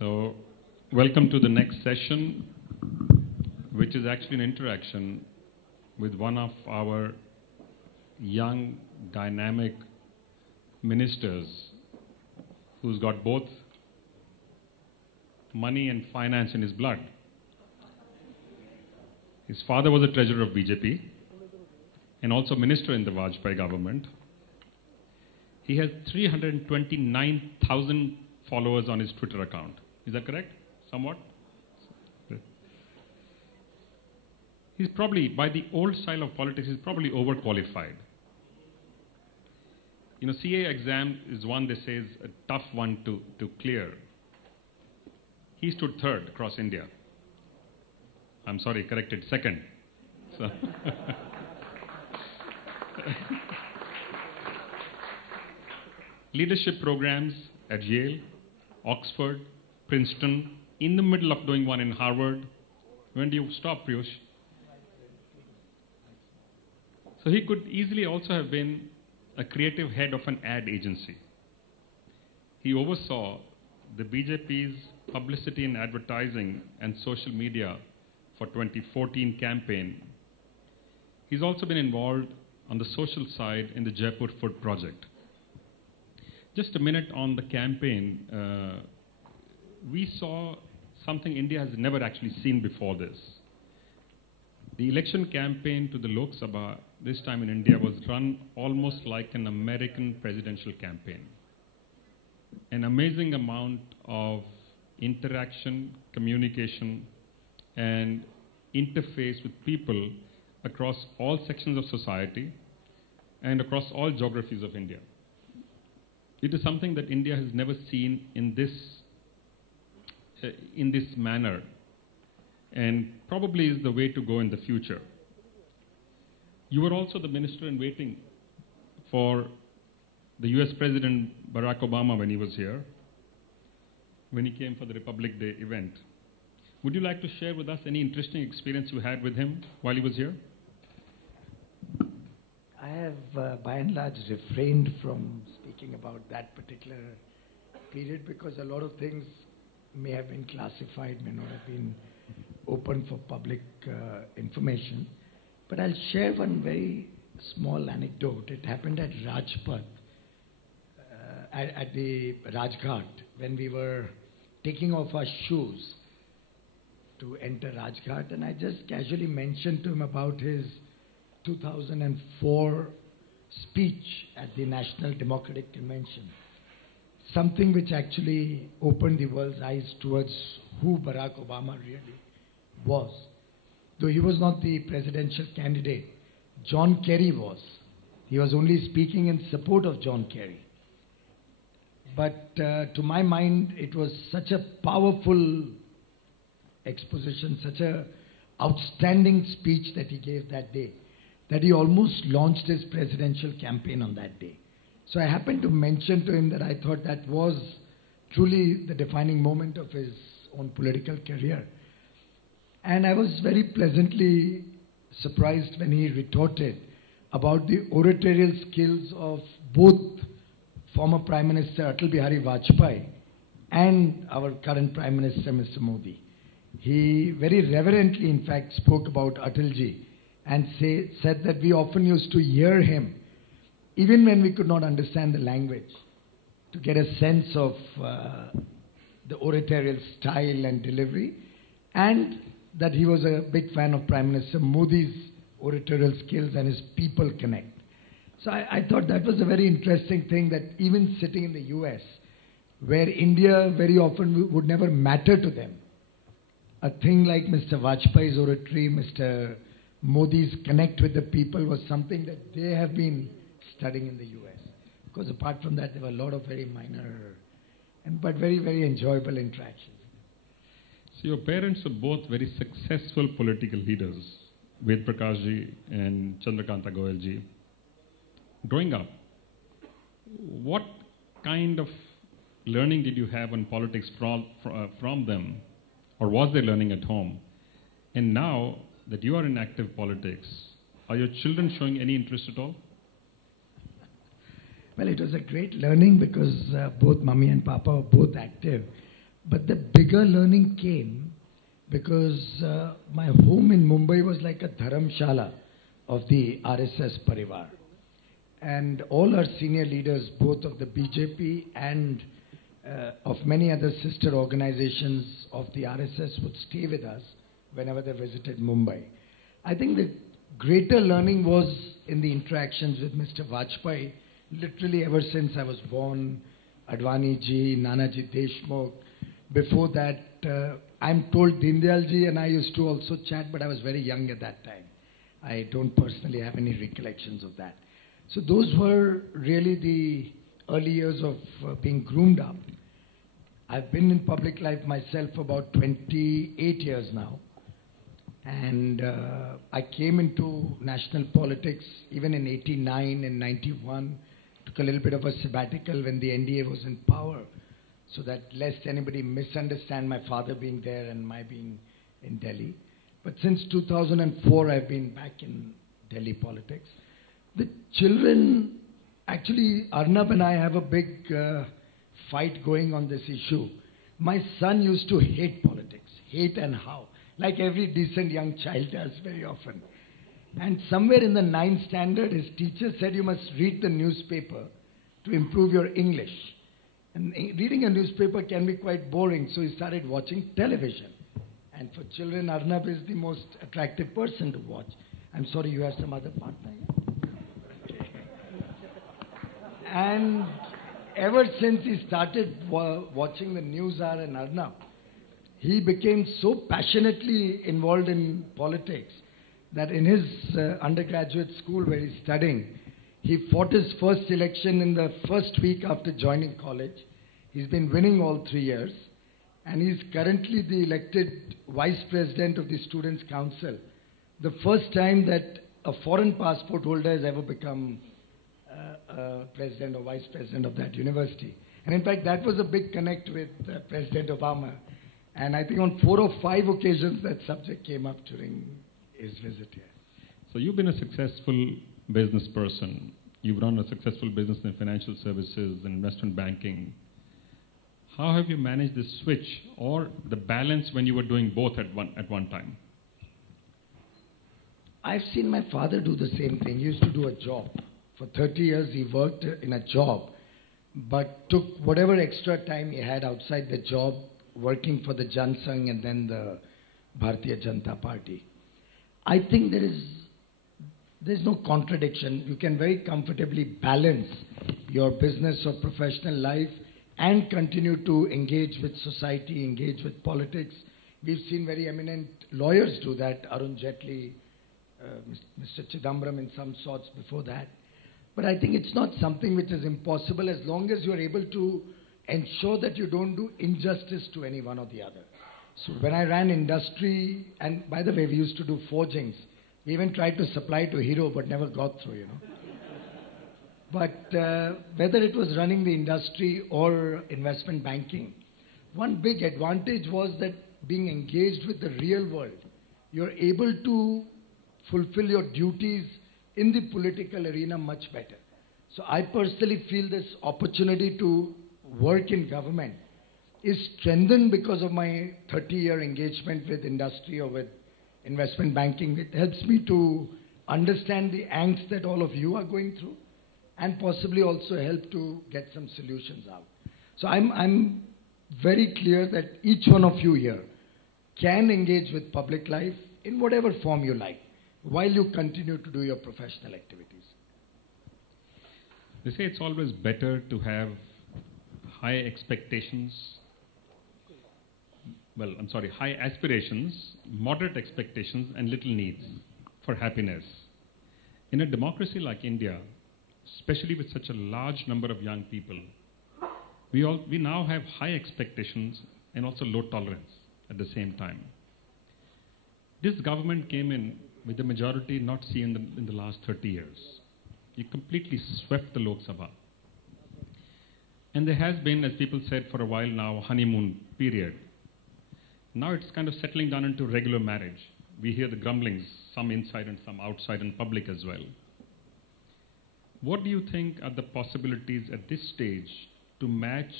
So, welcome to the next session, which is actually an interaction with one of our young, dynamic ministers who's got both money and finance in his blood. His father was a treasurer of BJP and also minister in the Vajpayee government. He has 329,000 followers on his Twitter account. Is that correct? Somewhat? He's probably, by the old style of politics, he's probably overqualified. You know, CA exam is one they say is a tough one to clear. He stood third across India. I'm sorry, corrected, second. So leadership programs at Yale, Oxford, Princeton, in the middle of doing one in Harvard. When do you stop, Piyush? So he could easily also have been a creative head of an ad agency. He oversaw the BJP's publicity and advertising and social media for 2014 campaign. He's also been involved on the social side in the Jaipur Food Project. Just a minute on the campaign. We saw something India has never actually seen before this. The election campaign to the Lok Sabha this time in India was run almost like an American presidential campaign. An amazing amount of interaction, communication, and interface with people across all sections of society and across all geographies of India. It is something that India has never seen in this manner, and probably is the way to go in the future. You were also the minister in waiting for the US President Barack Obama when he was here, when he came for the Republic Day event. Would you like to share with us any interesting experience you had with him while he was here? I have, by and large, refrained from speaking about that particular period because a lot of things may have been classified, may not have been open for public information. But I'll share one very small anecdote. It happened at Rajpath, at the Rajghat, when we were taking off our shoes to enter Rajghat, and I just casually mentioned to him about his 2004 speech at the National Democratic Convention. Something which actually opened the world's eyes towards who Barack Obama really was. Though he was not the presidential candidate, John Kerry was. He was only speaking in support of John Kerry. But to my mind, it was such a powerful exposition, such a outstanding speech that he gave that day, that he almost launched his presidential campaign on that day. So I happened to mention to him that I thought that was truly the defining moment of his own political career. And I was very pleasantly surprised when he retorted about the oratorial skills of both former Prime Minister Atal Bihari Vajpayee and our current Prime Minister, Mr. Modi. He very reverently, in fact, spoke about Atalji and said that we often used to hear him, even when we could not understand the language, to get a sense of the oratorial style and delivery, and that he was a big fan of Prime Minister Modi's oratorial skills and his people connect. So I thought that was a very interesting thing, that even sitting in the US, where India very often would never matter to them, a thing like Mr. Vajpayee's oratory, Mr. Modi's connect with the people was something that they have been studying in the US. Because apart from that, there were a lot of very minor, but very, very enjoyable interactions. So your parents were both very successful political leaders, Ved Prakash ji and Chandrakanta Goyal ji. Growing up, what kind of learning did you have on politics from them, or was there learning at home? And now that you are in active politics, are your children showing any interest at all? Well, it was a great learning because both Mummy and Papa were both active. But the bigger learning came because my home in Mumbai was like a dharamshala of the RSS Parivar. And all our senior leaders, both of the BJP and of many other sister organizations of the RSS, would stay with us whenever they visited Mumbai. I think the greater learning was in the interactions with Mr. Vajpayee, literally ever since I was born, Advani ji, Nanaji Deshmukh. Before that, I'm told Deendayal ji and I used to also chat, but I was very young at that time. I don't personally have any recollections of that. So those were really the early years of being groomed up. I've been in public life myself for about 28 years now. And I came into national politics even in 89 and 91. Took a little bit of a sabbatical when the NDA was in power, so that lest anybody misunderstand my father being there and my being in Delhi. But since 2004, I've been back in Delhi politics. The children, actually, Arnab and I have a big fight going on this issue. My son used to hate politics, hate and how, like every decent young child does very often. And somewhere in the 9th standard, his teacher said you must read the newspaper to improve your English. And reading a newspaper can be quite boring, so he started watching television. And for children, Arnab is the most attractive person to watch. I'm sorry, you have some other partner here? Okay. And ever since he started watching the News Hour and Arnab, he became so passionately involved in politics that in his undergraduate school where he's studying, he fought his first election in the first week after joining college. He's been winning all 3 years, and he's currently the elected vice president of the Students' Council. The first time that a foreign passport holder has ever become president or vice president of that university. And in fact, that was a big connect with President Obama. And I think on 4 or 5 occasions that subject came up during his visit here. So you've been a successful business person. You've run a successful business in financial services and investment banking. How have you managed this switch or the balance when you were doing both at one time? I've seen my father do the same thing. He used to do a job. For 30 years he worked in a job, but took whatever extra time he had outside the job working for the Jan Sangh and then the Bharatiya Janata Party. I think there's no contradiction. You can very comfortably balance your business or professional life and continue to engage with society, engage with politics. We've seen very eminent lawyers do that, Arun Jaitley, Mr. Chidambaram in some sorts before that. But I think it's not something which is impossible as long as you're able to ensure that you don't do injustice to any one or the other. So when I ran industry, and by the way, we used to do forgings. We even tried to supply to Hero, but never got through, you know. But whether it was running the industry or investment banking, one big advantage was that being engaged with the real world, you're able to fulfill your duties in the political arena much better. So I personally feel this opportunity to work in government is strengthened because of my 30-year engagement with industry or with investment banking. It helps me to understand the angst that all of you are going through and possibly also help to get some solutions out. So I'm very clear that each one of you here can engage with public life in whatever form you like while you continue to do your professional activities. They say it's always better to have high expectations, high aspirations, moderate expectations, and little needs for happiness. In a democracy like India, especially with such a large number of young people, we now have high expectations and also low tolerance at the same time. This government came in with the majority not seen in the last 30 years. It completely swept the Lok Sabha. And there has been, as people said for a while now, a honeymoon period. Now it's kind of settling down into regular marriage. We hear the grumblings, some inside and some outside and public as well. What do you think are the possibilities at this stage to match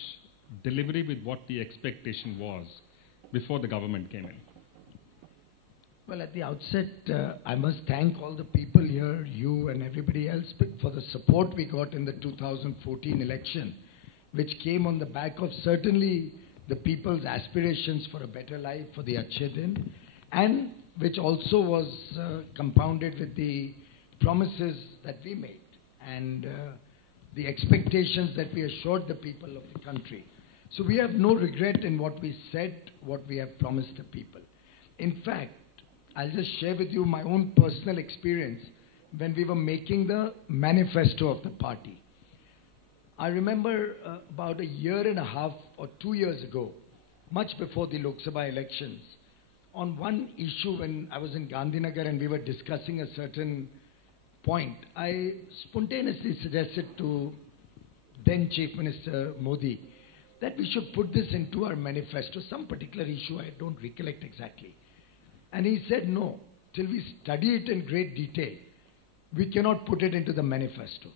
delivery with what the expectation was before the government came in? Well, at the outset, I must thank all the people here, you and everybody else, for the support we got in the 2014 election, which came on the back of certainly the people's aspirations for a better life, for the Achhe Din, and which also was compounded with the promises that we made and the expectations that we assured the people of the country. So we have no regret in what we said, what we have promised the people. In fact, I'll just share with you my own personal experience when we were making the manifesto of the party. I remember about a year and a half or 2 years ago, much before the Lok Sabha elections, on one issue when I was in Gandhinagar and we were discussing a certain point, I spontaneously suggested to then Chief Minister Modi that we should put this into our manifesto, some particular issue, I don't recollect exactly. And he said, no, till we study it in great detail, we cannot put it into the manifesto.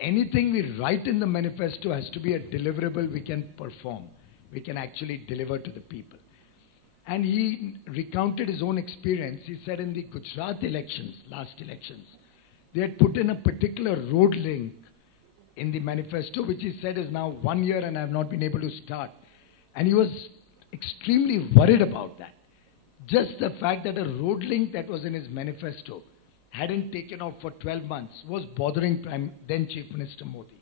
Anything we write in the manifesto has to be a deliverable we can perform, we can actually deliver to the people. And he recounted his own experience. He said in the Gujarat elections, last elections, they had put in a particular road link in the manifesto, which he said is now 1 year and I have not been able to start. And he was extremely worried about that. Just the fact that a road link that was in his manifesto hadn't taken off for 12 months was bothering then Chief Minister Modi.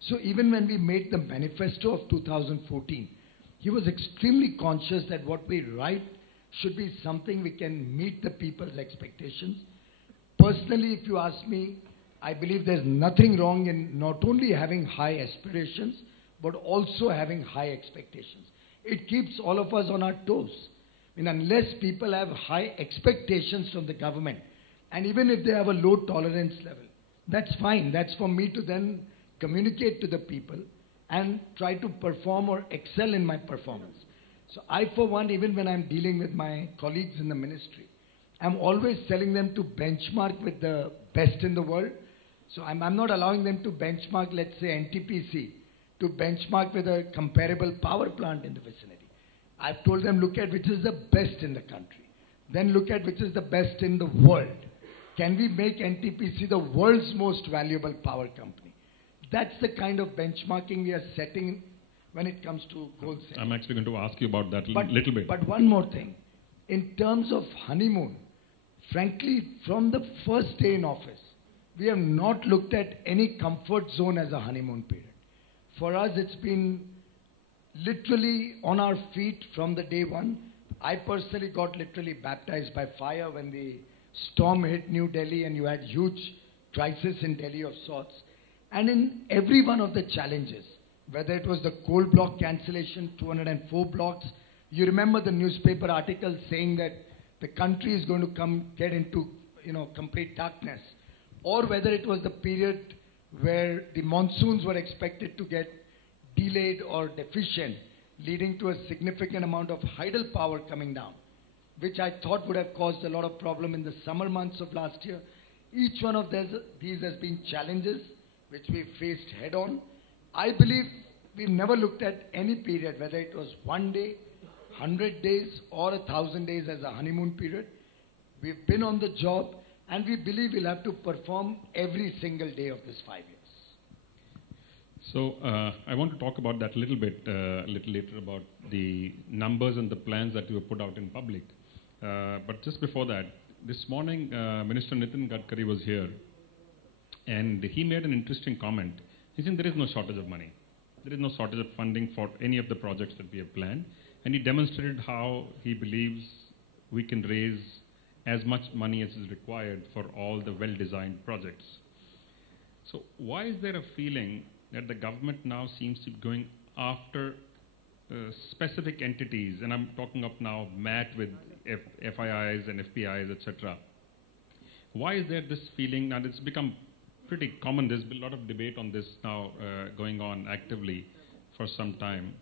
So even when we made the manifesto of 2014, he was extremely conscious that what we write should be something we can meet the people's expectations. Personally, if you ask me, I believe there's nothing wrong in not only having high aspirations, but also having high expectations. It keeps all of us on our toes. I mean, unless people have high expectations from the government, and even if they have a low tolerance level, that's fine. That's for me to then communicate to the people and try to perform or excel in my performance. So I, for one, even when I'm dealing with my colleagues in the ministry, I'm always telling them to benchmark with the best in the world. So I'm not allowing them to benchmark, let's say, NTPC, to benchmark with a comparable power plant in the vicinity. I've told them, look at which is the best in the country. Then look at which is the best in the world. Can we make NTPC the world's most valuable power company? That's the kind of benchmarking we are setting when it comes to coal sector. I'm actually going to ask you about that little bit. But one more thing. In terms of honeymoon, frankly, from the first day in office, we have not looked at any comfort zone as a honeymoon period. For us, it's been literally on our feet from the day one. I personally got literally baptized by fire when the storm hit New Delhi and you had huge crisis in Delhi of sorts. And in every one of the challenges, whether it was the coal block cancellation, 204 blocks, you remember the newspaper article saying that the country is going to get into complete darkness, or whether it was the period where the monsoons were expected to get delayed or deficient, leading to a significant amount of hydel power coming down, which I thought would have caused a lot of problem in the summer months of last year. Each one of these has been challenges which we faced head on. I believe we've never looked at any period, whether it was 1 day, 100 days or 1,000 days as a honeymoon period. We've been on the job and we believe we'll have to perform every single day of this 5 years. So I want to talk about that a little bit, a little later, about the numbers and the plans that you have put out in public. But just before that, this morning Minister Nitin Gadkari was here and he made an interesting comment. He said there is no shortage of money. There is no shortage of funding for any of the projects that we have planned. And he demonstrated how he believes we can raise as much money as is required for all the well-designed projects. So why is there a feeling that the government now seems to be going after specific entities, and I'm talking of now MAT with FIIs and FPIs, etc. Why is there this feeling, and it's become pretty common, there's been a lot of debate on this now going on actively for some time.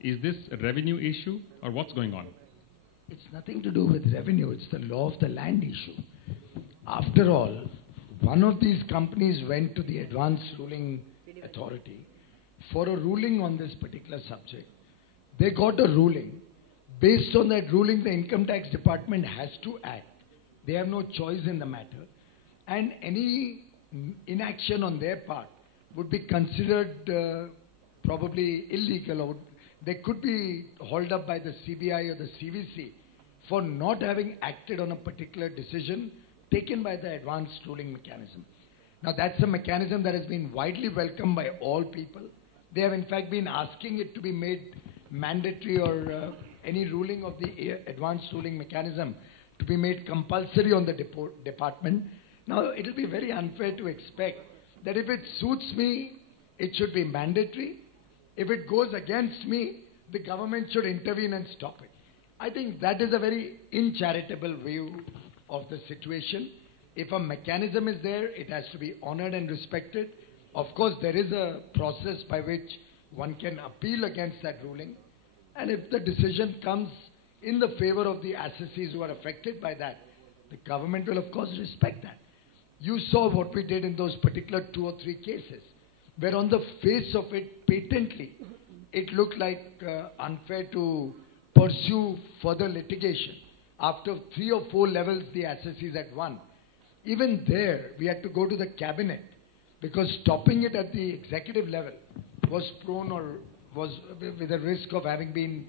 Is this a revenue issue or what's going on? It's nothing to do with revenue, it's the law of the land issue. After all, one of these companies went to the advanced ruling authority for a ruling on this particular subject. They got a ruling. Based on that ruling, the Income Tax Department has to act. They have no choice in the matter. And any inaction on their part would be considered probably illegal, or they could be hauled up by the CBI or the CVC for not having acted on a particular decision taken by the advanced ruling mechanism. Now that's a mechanism that has been widely welcomed by all people. They have in fact been asking it to be made mandatory, or any ruling of the advanced ruling mechanism to be made compulsory on the department. Now it will be very unfair to expect that if it suits me, it should be mandatory. If it goes against me, the government should intervene and stop it. I think that is a very uncharitable view of the situation. If a mechanism is there, it has to be honored and respected. Of course, there is a process by which one can appeal against that ruling. And if the decision comes in the favor of the assessees who are affected by that, the government will of course respect that. You saw what we did in those particular 2 or 3 cases, where on the face of it, patently, it looked like unfair to pursue further litigation. After 3 or 4 levels the assessees had won. Even there, we had to go to the cabinet, because stopping it at the executive level was prone, or was with a risk of having been,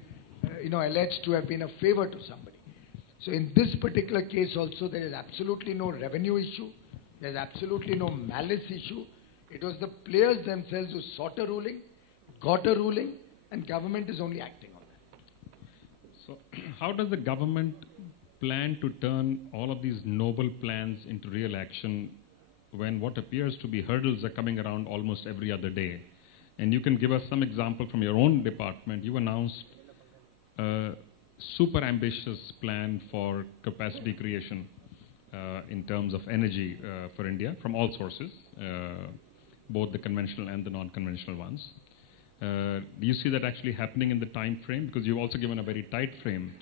alleged to have been a favor to somebody. So in this particular case also, there is absolutely no revenue issue. There is absolutely no malice issue. It was the players themselves who sought a ruling, got a ruling, and government is only acting on that. So how does the government plan to turn all of these noble plans into real action when what appears to be hurdles are coming around almost every other day? And you can give us some example from your own department. You announced a super ambitious plan for capacity creation in terms of energy for India from all sources, both the conventional and the non-conventional ones. Do you see that actually happening in the time frame? Because you've also given a very tight frame.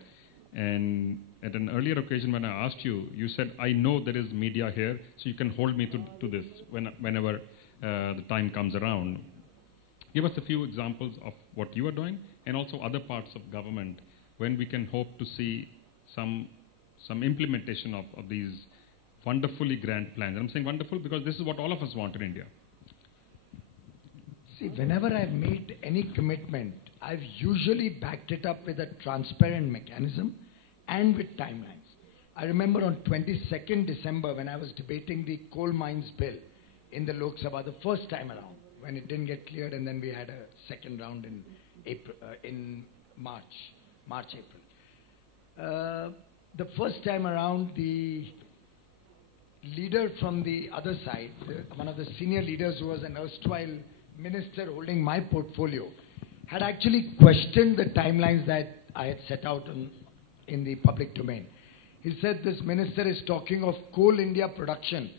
And at an earlier occasion when I asked you, you said, I know there is media here, so you can hold me to this whenever the time comes around. Give us a few examples of what you are doing, and also other parts of government, when we can hope to see some implementation of these wonderfully grand plans. And I'm saying wonderful because this is what all of us want in India. See, whenever I've made any commitment, I've usually backed it up with a transparent mechanism and with timelines. I remember on 22nd December when I was debating the coal mines bill in the Lok Sabha the first time around, when it didn't get cleared, and then we had a second round in April, in March, April. The first time around, the leader from the other side, one of the senior leaders who was an erstwhile minister holding my portfolio, had actually questioned the timelines that I had set out in the public domain. He said this minister is talking of Coal India production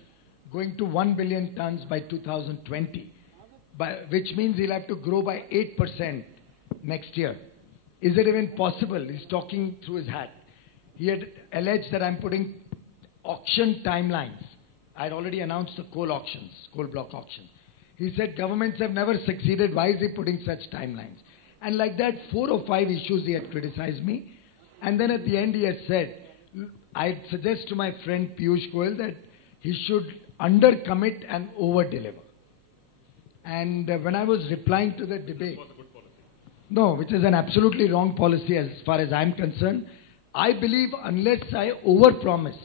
going to 1 billion tons by 2020, which means he'll have to grow by 8% next year. Is it even possible? He's talking through his hat. He had alleged that I'm putting auction timelines. I had already announced the coal auctions, coal block auctions. He said governments have never succeeded. Why is he putting such timelines? And like that, 4 or 5 issues he had criticized me. And then at the end he had said, I'd suggest to my friend Piyush Goyal that he should undercommit and over-deliver. And when I was replying to the debate, no, which is an absolutely wrong policy as far as I'm concerned. I believe unless I overpromise,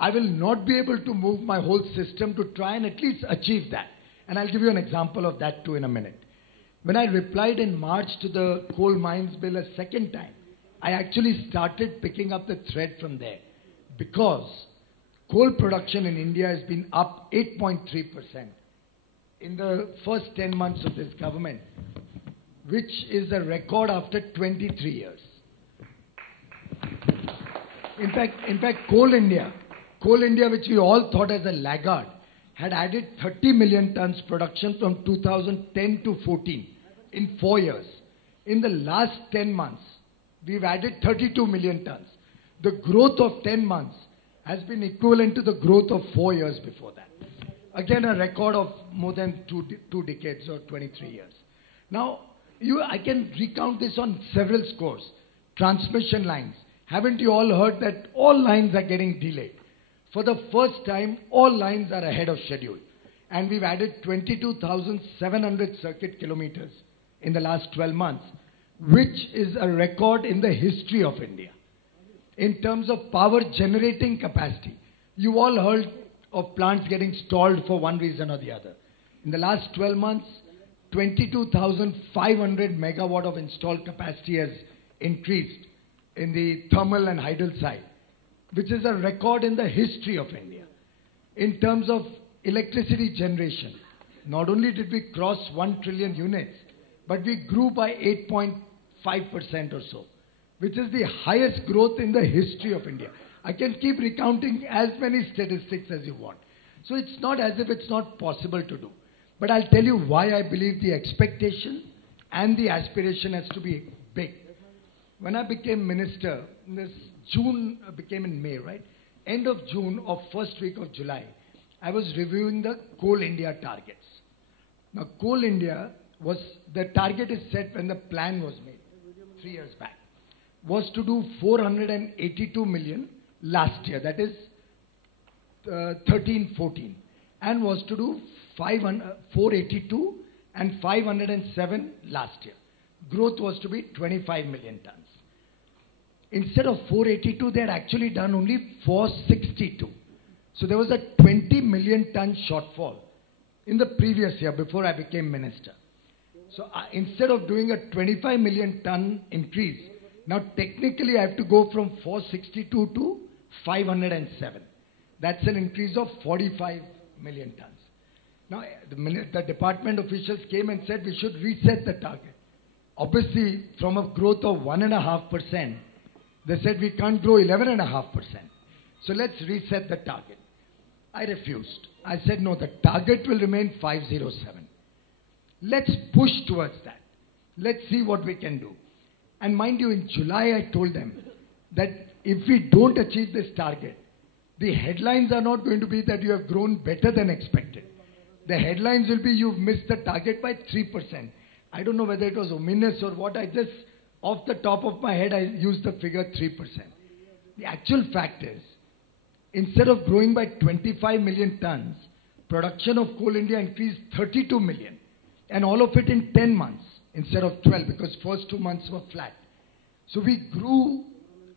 I will not be able to move my whole system to try and at least achieve that. And I'll give you an example of that too in a minute. When I replied in March to the coal mines bill a second time, I actually started picking up the thread from there, because coal production in India has been up 8.3% in the first 10 months of this government, which is a record after 23 years. In fact, Coal India, which we all thought as a laggard, had added 30 million tons production from 2010 to 14 in 4 years. In the last 10 months, we've added 32 million tons. The growth of 10 months has been equivalent to the growth of 4 years before that. Again, a record of more than two decades or 23 years. Now, I can recount this on several scores. Transmission lines. Haven't you all heard that all lines are getting delayed? For the first time, all lines are ahead of schedule. And we've added 22,700 circuit kilometers in the last 12 months, which is a record in the history of India. In terms of power generating capacity, you all heard of plants getting stalled for one reason or the other. In the last 12 months, 22,500 megawatt of installed capacity has increased in the thermal and hydel side, which is a record in the history of India. In terms of electricity generation, not only did we cross 1 trillion units, but we grew by 8.5% or so, which is the highest growth in the history of India. I can keep recounting as many statistics as you want. So it's not as if it's not possible to do. But I'll tell you why I believe the expectation and the aspiration has to be big. When I became minister, this June became in May, right? End of June or first week of July, I was reviewing the Coal India targets. Now, Coal India was, the target is set when the plan was made 3 years back, was to do 482 million last year, that is 13-14, and was to do 482 and 507 last year. Growth was to be 25 million tons. Instead of 482, they had actually done only 462. So there was a 20 million ton shortfall in the previous year before I became minister. So instead of doing a 25 million ton increase, now technically I have to go from 462 to 507. That's an increase of 45 million tons. Now the department officials came and said we should reset the target. Obviously from a growth of 1.5%, they said we can't grow 11.5%. So let's reset the target. I refused. I said no, the target will remain 507. Let's push towards that. Let's see what we can do. And mind you, in July I told them that if we don't achieve this target, the headlines are not going to be that you have grown better than expected. The headlines will be you've missed the target by 3%. I don't know whether it was ominous or what. I just, off the top of my head, I used the figure 3%. The actual fact is, instead of growing by 25 million tons, production of Coal India increased 32 million. And all of it in 10 months instead of 12, because first 2 months were flat. So we grew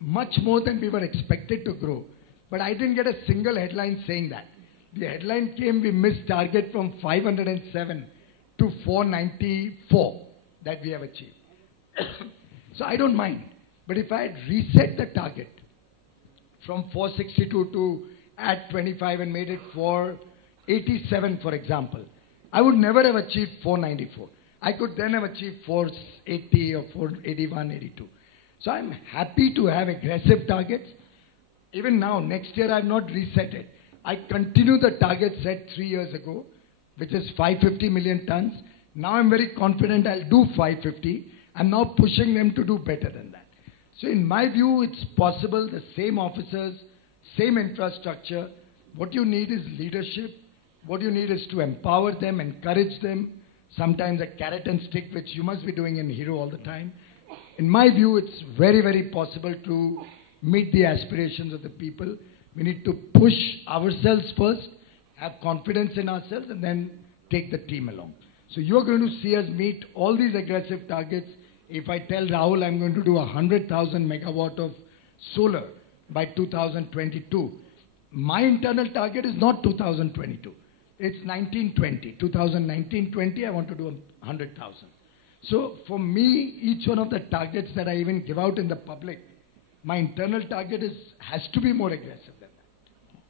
much more than we were expected to grow. But I didn't get a single headline saying that. The headline came, we missed target from 507 to 494 that we have achieved. So I don't mind. But if I had reset the target from 462 to add 25 and made it 487, for example, I would never have achieved 494. I could then have achieved 480 or 481, 82. So I'm happy to have aggressive targets. Even now, next year I have not reset it. I continue the target set 3 years ago, which is 550 million tons. Now I'm very confident I'll do 550. I'm now pushing them to do better than that. So in my view, it's possible, the same officers, same infrastructure. What you need is leadership. What you need is to empower them, encourage them. Sometimes a carrot and stick, which you must be doing in Hero all the time. In my view, it's very, very possible to meet the aspirations of the people. We need to push ourselves first, have confidence in ourselves, and then take the team along. So you're going to see us meet all these aggressive targets. If I tell Rahul I'm going to do 100,000 megawatt of solar by 2022, my internal target is not 2022. It's 1920. 2019-20, I want to do 100,000. So for me, each one of the targets that I even give out in the public, my internal target has to be more aggressive than that.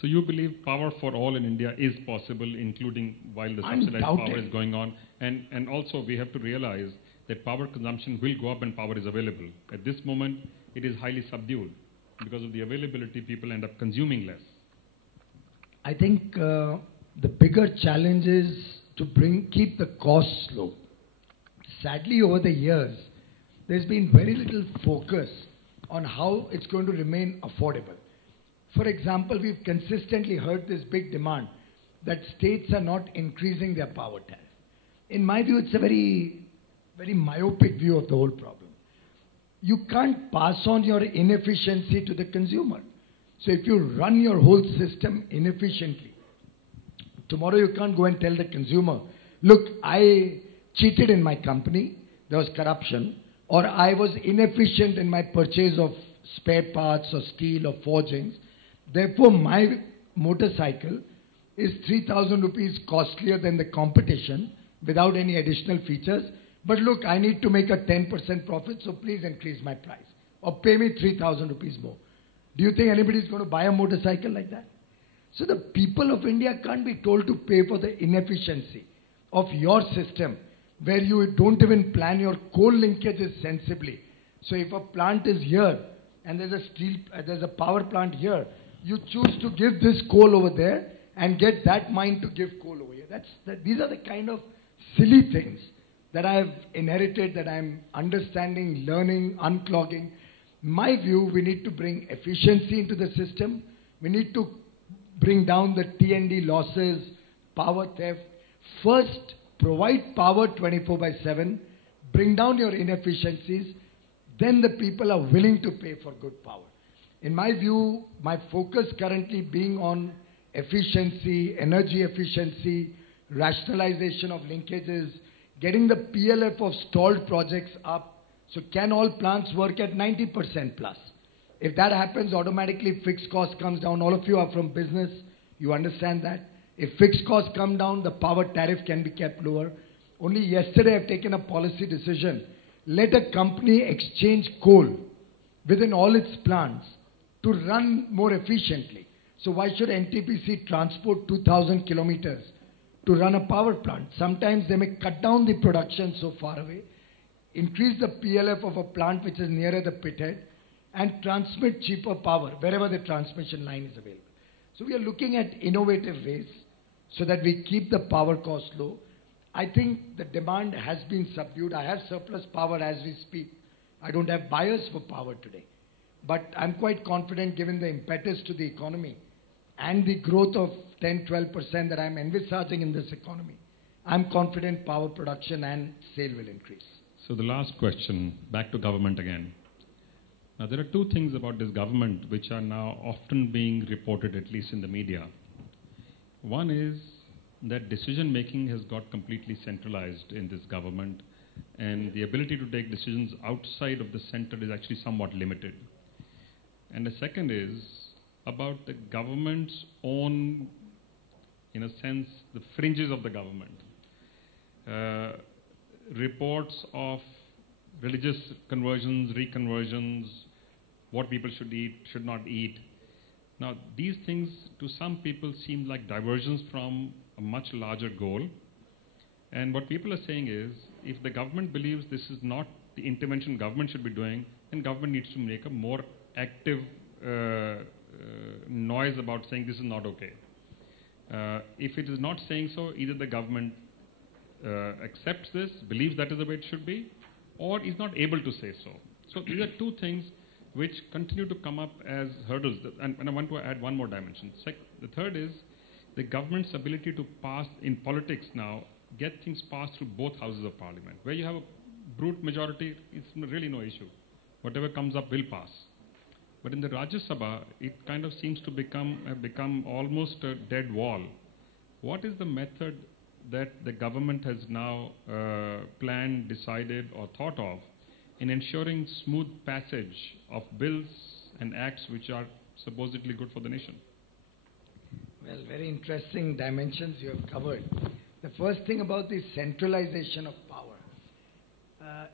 So you believe power for all in India is possible, including while the subsidized power is going on? And also we have to realize that power consumption will go up when power is available. At this moment, it is highly subdued. Because of the availability, people end up consuming less. I think the bigger challenge is to keep the costs low. Sadly, over the years, there's been very little focus on how it's going to remain affordable. For example, we've consistently heard this big demand that states are not increasing their power tariff. In my view, it's a very myopic view of the whole problem. You can't pass on your inefficiency to the consumer. So if you run your whole system inefficiently, tomorrow you can't go and tell the consumer, look, I cheated in my company, there was corruption, or I was inefficient in my purchase of spare parts or steel or forgings. Therefore, my motorcycle is 3,000 rupees costlier than the competition without any additional features. But look, I need to make a 10% profit, so please increase my price or pay me 3,000 rupees more. Do you think anybody is going to buy a motorcycle like that? So the people of India can't be told to pay for the inefficiency of your system where you don't even plan your coal linkages sensibly. So if a plant is here and there's a power plant here, you choose to give this coal over there and get that mine to give coal over here. These are the kind of silly things that I have inherited, that I'm understanding, learning, unclogging. My view, we need to bring efficiency into the system. We need to bring down the T&D losses, power theft. First, provide power 24/7, bring down your inefficiencies, then the people are willing to pay for good power. In my view, my focus currently being on efficiency, energy efficiency, rationalization of linkages, getting the PLF of stalled projects up. So can all plants work at 90% plus? If that happens, automatically fixed cost comes down. All of you are from business, you understand that. If fixed costs come down, the power tariff can be kept lower. Only yesterday I've taken a policy decision. Let a company exchange coal within all its plants to run more efficiently. So why should NTPC transport 2,000 kilometers to run a power plant? Sometimes they may cut down the production so far away, increase the PLF of a plant which is nearer the pithead, and transmit cheaper power wherever the transmission line is available. So we are looking at innovative ways so that we keep the power cost low. I think the demand has been subdued. I have surplus power as we speak. I don't have buyers for power today. But I'm quite confident, given the impetus to the economy and the growth of 10-12% that I'm envisaging in this economy, I'm confident power production and sale will increase. So the last question, back to government again. Now there are two things about this government which are now often being reported, at least in the media. One is that decision making has got completely centralized in this government, and the ability to take decisions outside of the center is actually somewhat limited. And the second is about the government's own, in a sense, the fringes of the government. Reports of religious conversions, reconversions, what people should eat, should not eat. Now, these things to some people seem like diversions from a much larger goal. And what people are saying is, if the government believes this is not the intervention government should be doing, then government needs to make a more active noise about saying this is not okay. If it is not saying so, either the government accepts this, believes that is the way it should be, or is not able to say so. So these are two things which continue to come up as hurdles. And I want to add one more dimension. The third is the government's ability to pass, in politics now, get things passed through both houses of parliament. Where you have a brute majority, it's really no issue. Whatever comes up will pass. But in the Rajya Sabha, it kind of seems to become almost a dead wall. What is the method that the government has now planned, decided, or thought of in ensuring smooth passage of bills and acts which are supposedly good for the nation? Well, very interesting dimensions you have covered. The first thing about the centralization of power.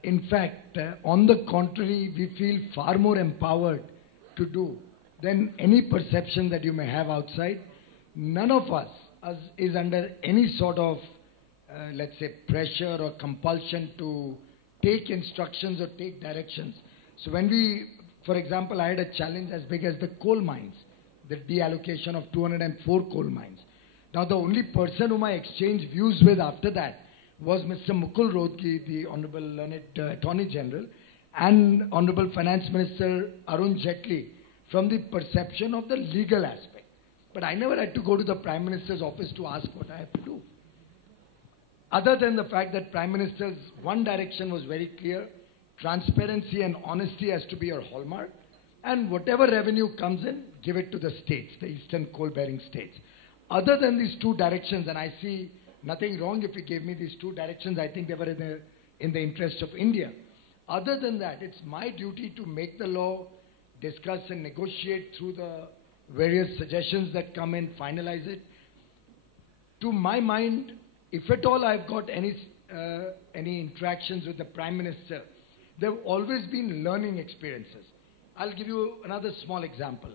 In fact, on the contrary, we feel far more empowered to do than any perception that you may have outside. None of us is under any sort of, let's say, pressure or compulsion to take instructions or take directions. So when we, for example, I had a challenge as big as the coal mines, the deallocation of 204 coal mines. Now the only person whom I exchanged views with after that was Mr. Mukul Rohatgi, the Honorable Learned Attorney General, and Honorable Finance Minister Arun Jaitley, from the perception of the legal aspect. But I never had to go to the Prime Minister's office to ask what I have to do. other than the fact that Prime Minister's one direction was very clear, transparency and honesty has to be your hallmark, and whatever revenue comes in, give it to the states, the eastern coal-bearing states. Other than these two directions, and I see nothing wrong if he gave me these two directions, I think they were in the interest of India. Other than that, it's my duty to make the law, discuss and negotiate through the various suggestions that come in, finalize it. To my mind, if at all I've got any interactions with the Prime Minister, there have always been learning experiences. I'll give you another small example.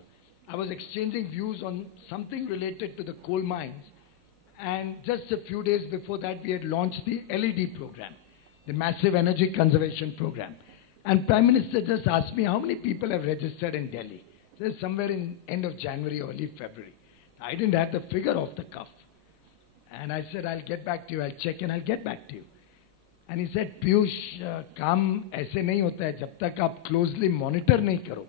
I was exchanging views on something related to the coal mines, and just a few days before that we had launched the LED program, the Massive Energy Conservation Program. And Prime Minister just asked me how many people have registered in Delhi. There's somewhere in end of January, early February. I didn't have the figure off the cuff. And I said, I'll get back to you, I'll check and I'll get back to you. And he said, Piyush, काम ऐसे नहीं होता है जब तक आप closely monitor नहीं करो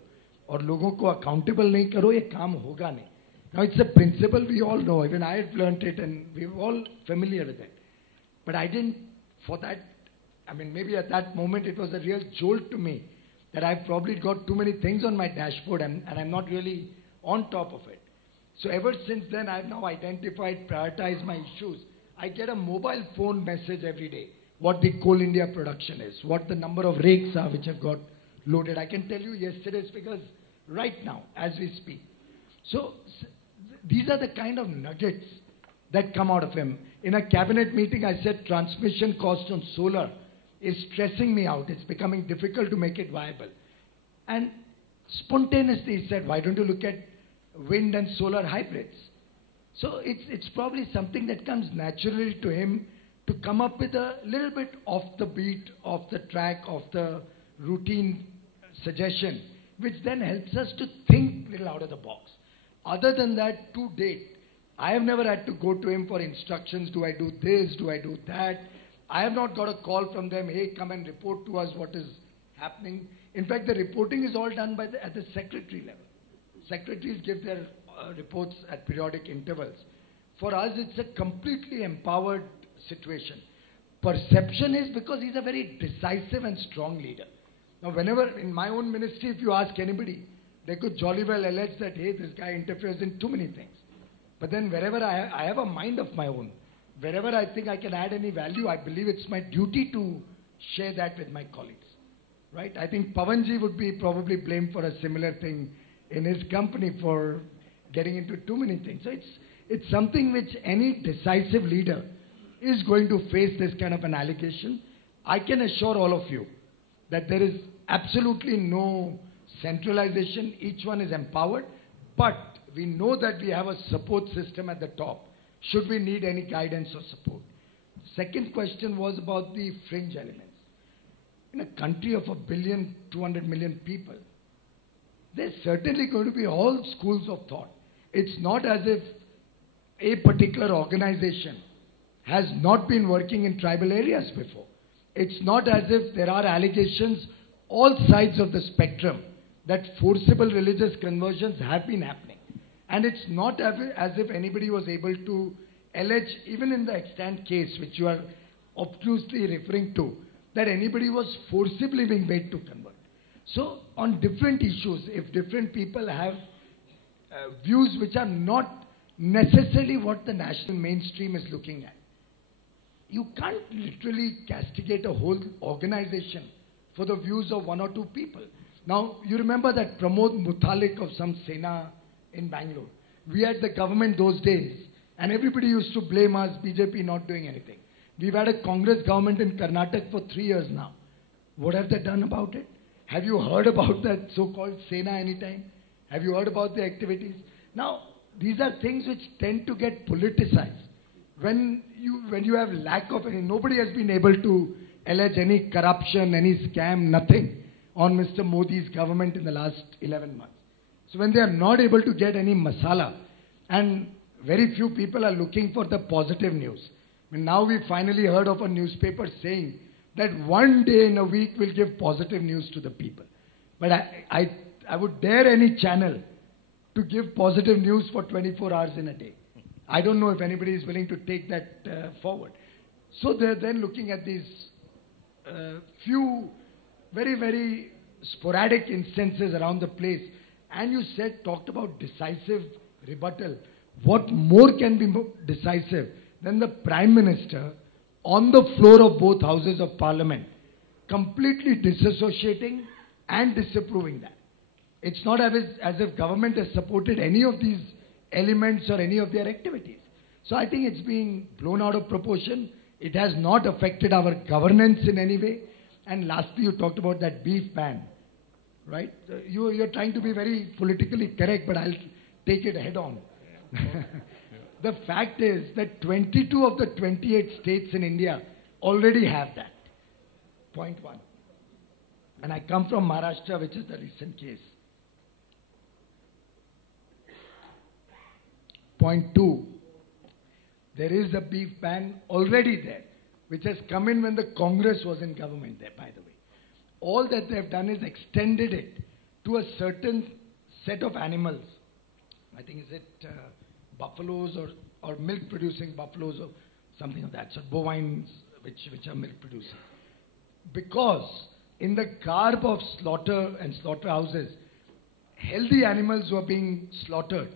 और लोगों को accountable नहीं करो, ये काम होगा नहीं. Now it's a principle we all know, even I have learnt it and we're all familiar with it. But I didn't, for that, I mean maybe at that moment it was a real jolt to me that I've probably got too many things on my dashboard and I'm not really on top of it. So ever since then I've now identified, prioritized my issues. I get a mobile phone message every day, what the Coal India production is, what the number of rakes are which have got loaded. I can tell you yesterday's figures right now as we speak. So these are the kind of nuggets that come out of him. In a cabinet meeting I said transmission cost on solar is stressing me out. It's becoming difficult to make it viable. And spontaneously he said, why don't you look at wind and solar hybrids? So it's probably something that comes naturally to him to come up with a little bit off the beat, off the track, off the routine suggestion, which then helps us to think a little out of the box. Other than that, to date, I have never had to go to him for instructions. Do I do this? Do I do that? I have not got a call from them, hey, come and report to us what is happening. In fact, the reporting is all done at the secretary level. Secretaries give their reports at periodic intervals. For us, it's a completely empowered situation. Perception is because he's a very decisive and strong leader. Now, whenever in my own ministry, if you ask anybody, they could jolly well allege that, hey, this guy interferes in too many things. But then wherever I have a mind of my own, wherever I think I can add any value, I believe it's my duty to share that with my colleagues. Right? I think Pavanji would be probably blamed for a similar thing in his company for getting into too many things. So it's something which any decisive leader is going to face, this kind of an allegation. I can assure all of you that there is absolutely no centralization. Each one is empowered, but we know that we have a support system at the top should we need any guidance or support. Second question was about the fringe elements. In a country of 1,200,000,000 people, there's certainly going to be all schools of thought. It's not as if a particular organization has not been working in tribal areas before. It's not as if there are allegations all sides of the spectrum that forcible religious conversions have been happening. And it's not as if anybody was able to allege, even in the extant case which you are obtusely referring to, that anybody was forcibly being made to convert. So on different issues, if different people have views which are not necessarily what the national mainstream is looking at, you can't literally castigate a whole organization for the views of one or two people. Now, you remember that Pramod Muthalik of some Sena in Bangalore. We had the government those days, and everybody used to blame us, BJP not doing anything. We've had a Congress government in Karnataka for 3 years now. What have they done about it? Have you heard about that so-called Sena anytime? Have you heard about the activities? Now, these are things which tend to get politicized. When you have lack of any, nobody has been able to allege any corruption, any scam, nothing on Mr. Modi's government in the last 11 months. So when they are not able to get any masala, and very few people are looking for the positive news. I mean, now we finally heard of a newspaper saying that one day in a week we'll give positive news to the people. But I would dare any channel to give positive news for 24 hours in a day. I don't know if anybody is willing to take that forward. So they're then looking at these few very, very sporadic instances around the place. And you talked about decisive rebuttal. What more can be decisive than the Prime Minister on the floor of both houses of Parliament completely disassociating and disapproving that? It's not as if government has supported any of these elements or any of their activities. So I think it's being blown out of proportion. It has not affected our governance in any way. And lastly, you talked about that beef ban, right? You're trying to be very politically correct, but I'll take it head on. The fact is that 22 of the 28 states in India already have that. Point one. And I come from Maharashtra, which is the recent case. Point two. There is a beef ban already there, which has come in when the Congress was in government there, by the way. All that they have done is extended it to a certain set of animals. I think is it buffaloes or milk-producing buffaloes or something of that. So bovines which are milk-producing. Because in the garb of slaughter and slaughterhouses, healthy animals were being slaughtered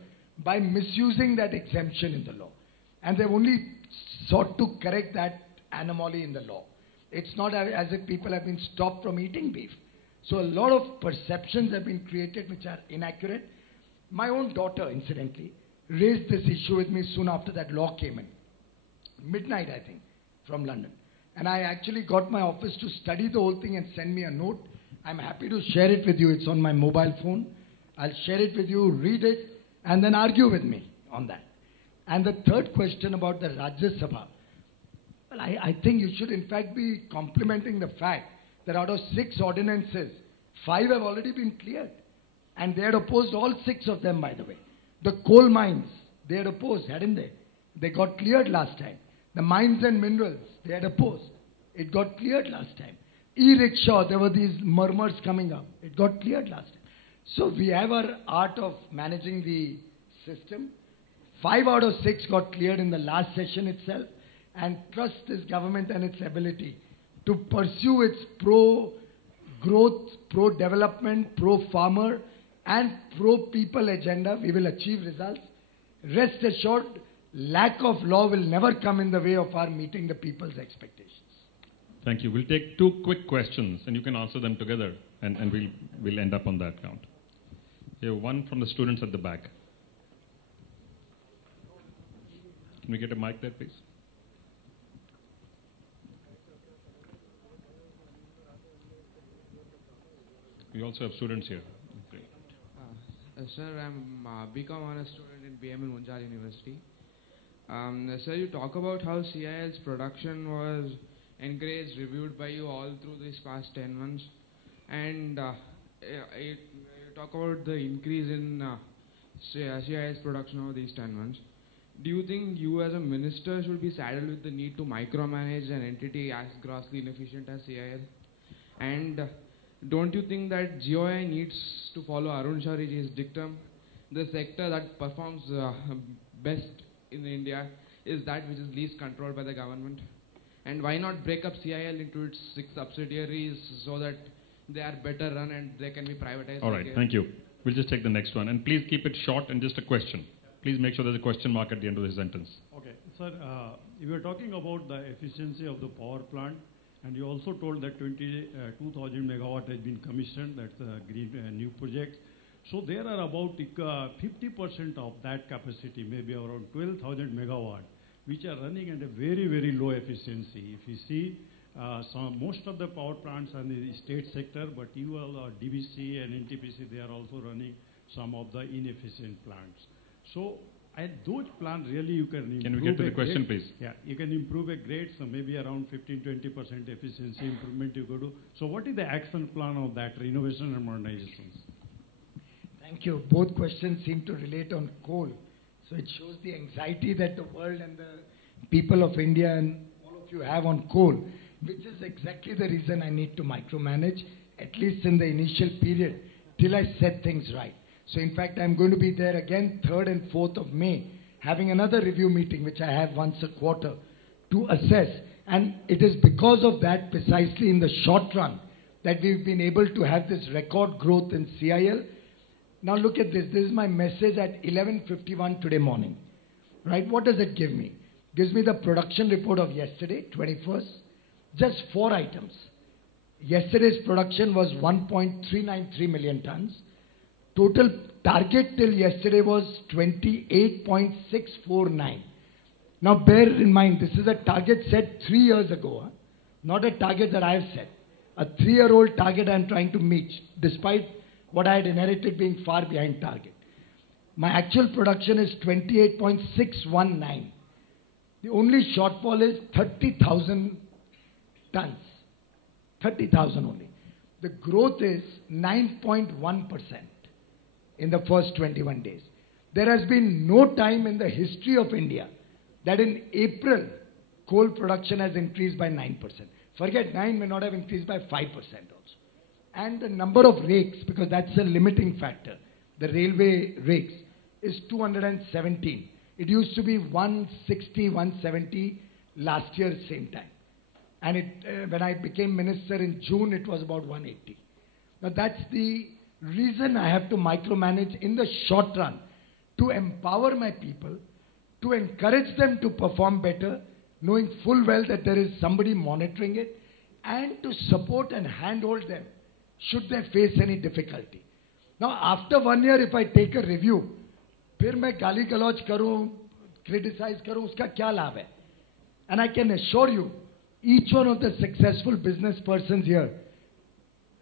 by misusing that exemption in the law. And they've only sought to correct that anomaly in the law. It's not as if people have been stopped from eating beef. So a lot of perceptions have been created which are inaccurate. My own daughter, incidentally, raised this issue with me soon after that law came in. Midnight, I think, from London. And I actually got my office to study the whole thing and send me a note. I'm happy to share it with you. It's on my mobile phone. I'll share it with you, read it, and then argue with me on that. And the third question about the Rajya Sabha. Well, I think you should in fact be complimenting the fact that out of 6 ordinances, 5 have already been cleared. And they had opposed all 6 of them, by the way. The coal mines, they had opposed, hadn't they? They got cleared last time. The mines and minerals, they had opposed. It got cleared last time. E-rickshaw, there were these murmurs coming up. It got cleared last time. So we have our art of managing the system. 5 out of 6 got cleared in the last session itself, and trust this government and its ability to pursue its pro-growth, pro-development, pro-farmer and pro-people agenda. We will achieve results. Rest assured, lack of law will never come in the way of our meeting the people's expectations. Thank you. We'll take 2 quick questions and you can answer them together and we'll end up on that count. Here, one from the students at the back. Can we get a mic there, please? We also have students here. Great. Sir, I'm a BCom honors student in BM Munjal University. Sir, you talk about how CIL's production was encouraged, reviewed by you all through these past 10 months. And you talk about the increase in CIL's production over these 10 months. Do you think you as a minister should be saddled with the need to micromanage an entity as grossly inefficient as CIL? And don't you think that GOI needs to follow Arun Shouryji's dictum? The sector that performs best in India is that which is least controlled by the government. And why not break up CIL into its 6 subsidiaries so that they are better run and they can be privatized? All right, thank you. We'll just take the next one. And please keep it short and just a question. Please make sure there's a question mark at the end of the sentence. Okay. Sir, you were talking about the efficiency of the power plant, and you also told that 2,000 megawatt has been commissioned. That's a green new project. So there are about 50% of that capacity, maybe around 12,000 megawatt, which are running at a very, very low efficiency. If you see, most of the power plants are in the state sector, but UL, DVC and NTPC, they are also running some of the inefficient plants. So at those plants, really you can improve. Can we get to the question, please? Yeah, you can improve a grade, so maybe around 15-20% efficiency improvement you go to. So what is the action plan of that, renovation and modernizations? Thank you. Both questions seem to relate on coal. So it shows the anxiety that the world and the people of India and all of you have on coal, which is exactly the reason I need to micromanage, at least in the initial period, till I set things right. So in fact, I'm going to be there again 3rd and 4th of May, having another review meeting, which I have once a quarter, to assess And it is because of that, precisely in the short run, that we've been able to have this record growth in CIL. Now look at this. This is my message at 11:51 today morning. Right? What does it give me? Gives me the production report of yesterday, 21st. Just 4 items. Yesterday's production was 1.393 million tons. Total target till yesterday was 28.649. Now bear in mind, this is a target set 3 years ago, not a target that I have set. A 3-year-old target I am trying to meet, despite what I had inherited being far behind target. My actual production is 28.619. The only shortfall is 30,000 tons. 30,000 only. The growth is 9.1% in the first 21 days. There has been no time in the history of India that in April, coal production has increased by 9%. Forget 9 may not have increased by 5% also. And the number of rakes, because that's a limiting factor, the railway rakes, is 217. It used to be 160, 170 last year same time. And when I became minister in June, it was about 180. Now that's the reason I have to micromanage in the short run, to empower my people, to encourage them to perform better, knowing full well that there is somebody monitoring it, and to support and handhold them should they face any difficulty. Now after 1 year, if I take a review, फिर मैं गाली गलौज करूं, criticize करूं, उसका क्या लाभ है? And I can assure you, each one of the successful business persons here,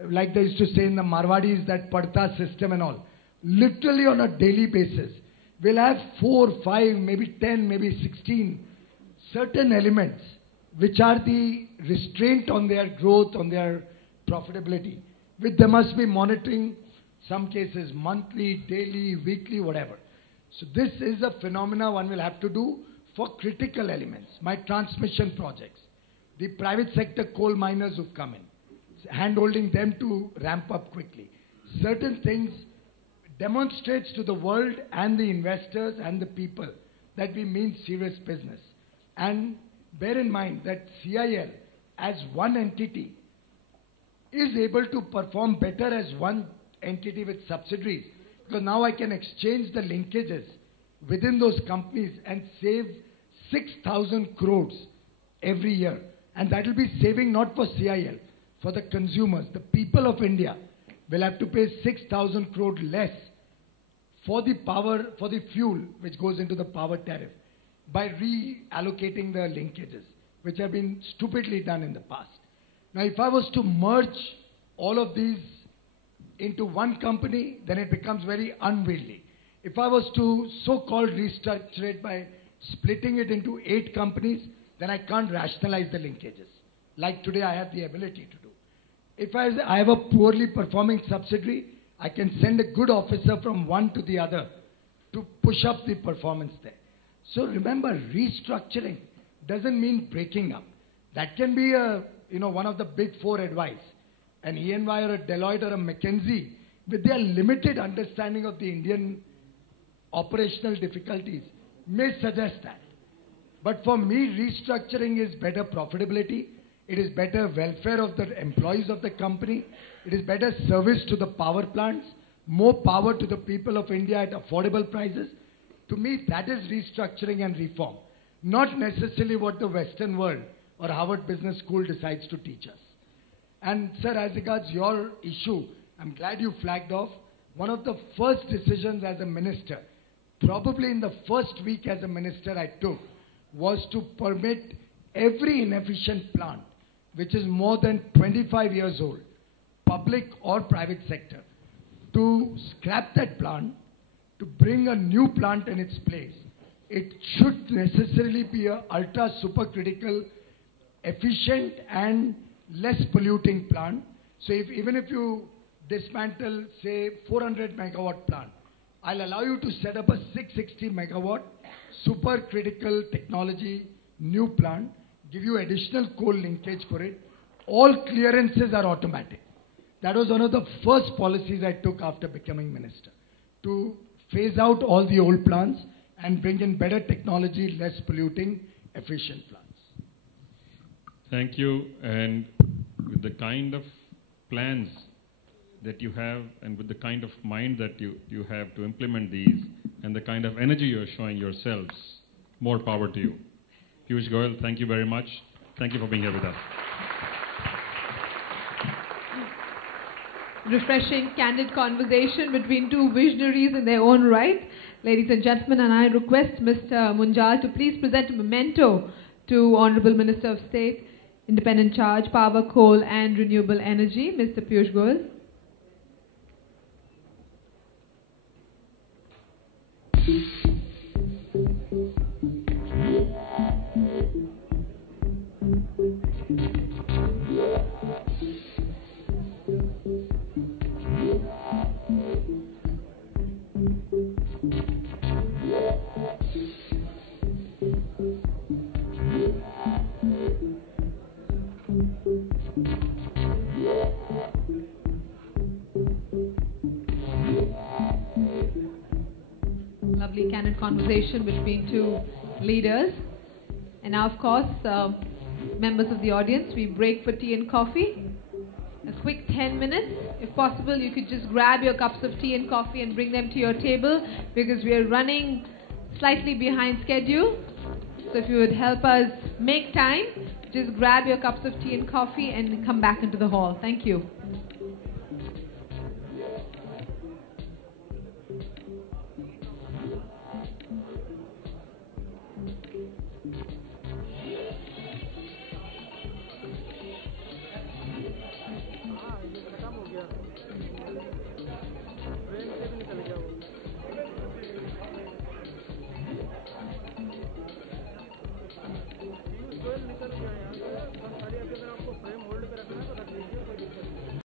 like they used to say in the Marwadis, that Padta system and all, literally on a daily basis, will have 4, 5, maybe 10, maybe 16 certain elements which are the restraint on their growth, on their profitability, which they must be monitoring, some cases monthly, daily, weekly, whatever. So this is a phenomena one will have to do for critical elements. My transmission projects, the private sector coal miners who've come in, hand-holding them to ramp up quickly. Certain things demonstrates to the world and the investors and the people that we mean serious business. And bear in mind that CIL as one entity is able to perform better as one entity with subsidiaries, because now I can exchange the linkages within those companies and save 6,000 crores every year. And that will be saving not for CIL, for the consumers. The people of India will have to pay 6,000 crore less for the power, for the fuel which goes into the power tariff by reallocating the linkages, which have been stupidly done in the past. Now, if I was to merge all of these into one company, then it becomes very unwieldy. If I was to so-called restructure it by splitting it into 8 companies, then I can't rationalize the linkages, like today I have the ability to do. If I have a poorly performing subsidiary, I can send a good officer from one to the other to push up the performance there. So remember, restructuring doesn't mean breaking up. That can be one of the big 4 advice. An E&Y or a Deloitte or a McKinsey, with their limited understanding of the Indian operational difficulties, may suggest that. But for me, restructuring is better profitability. It is better welfare of the employees of the company. It is better service to the power plants, more power to the people of India at affordable prices. To me, that is restructuring and reform, not necessarily what the Western world or Harvard Business School decides to teach us. And sir, as regards your issue, I'm glad you flagged off. One of the first decisions as a minister, probably in the first week as a minister I took, was to permit every inefficient plant, which is more than 25 years old, public or private sector, to scrap that plant, to bring a new plant in its place. It should necessarily be a ultra supercritical, efficient and less polluting plant. So even if you dismantle, say, 400 megawatt plant, I'll allow you to set up a 660 megawatt supercritical technology new plant, give you additional coal linkage for it. All clearances are automatic. That was one of the first policies I took after becoming minister, to phase out all the old plants and bring in better technology, less polluting, efficient plants. Thank you. And with the kind of plans that you have and with the kind of mind that you have to implement these and the kind of energy you're showing yourselves, more power to you. Piyush Goyal, thank you very much. Thank you for being here with us. Refreshing, candid conversation between two visionaries in their own right. Ladies and gentlemen, and I request Mr. Munjal to please present a memento to Honorable Minister of State, Independent Charge, Power, Coal and Renewable Energy, Mr. Piyush Goyal. Lovely candid conversation between two leaders. And now, of course, members of the audience, we break for tea and coffee. A quick 10 minutes. If possible, you could just grab your cups of tea and coffee and bring them to your table because we are running slightly behind schedule. So if you would help us make time, just grab your cups of tea and coffee and come back into the hall. Thank you.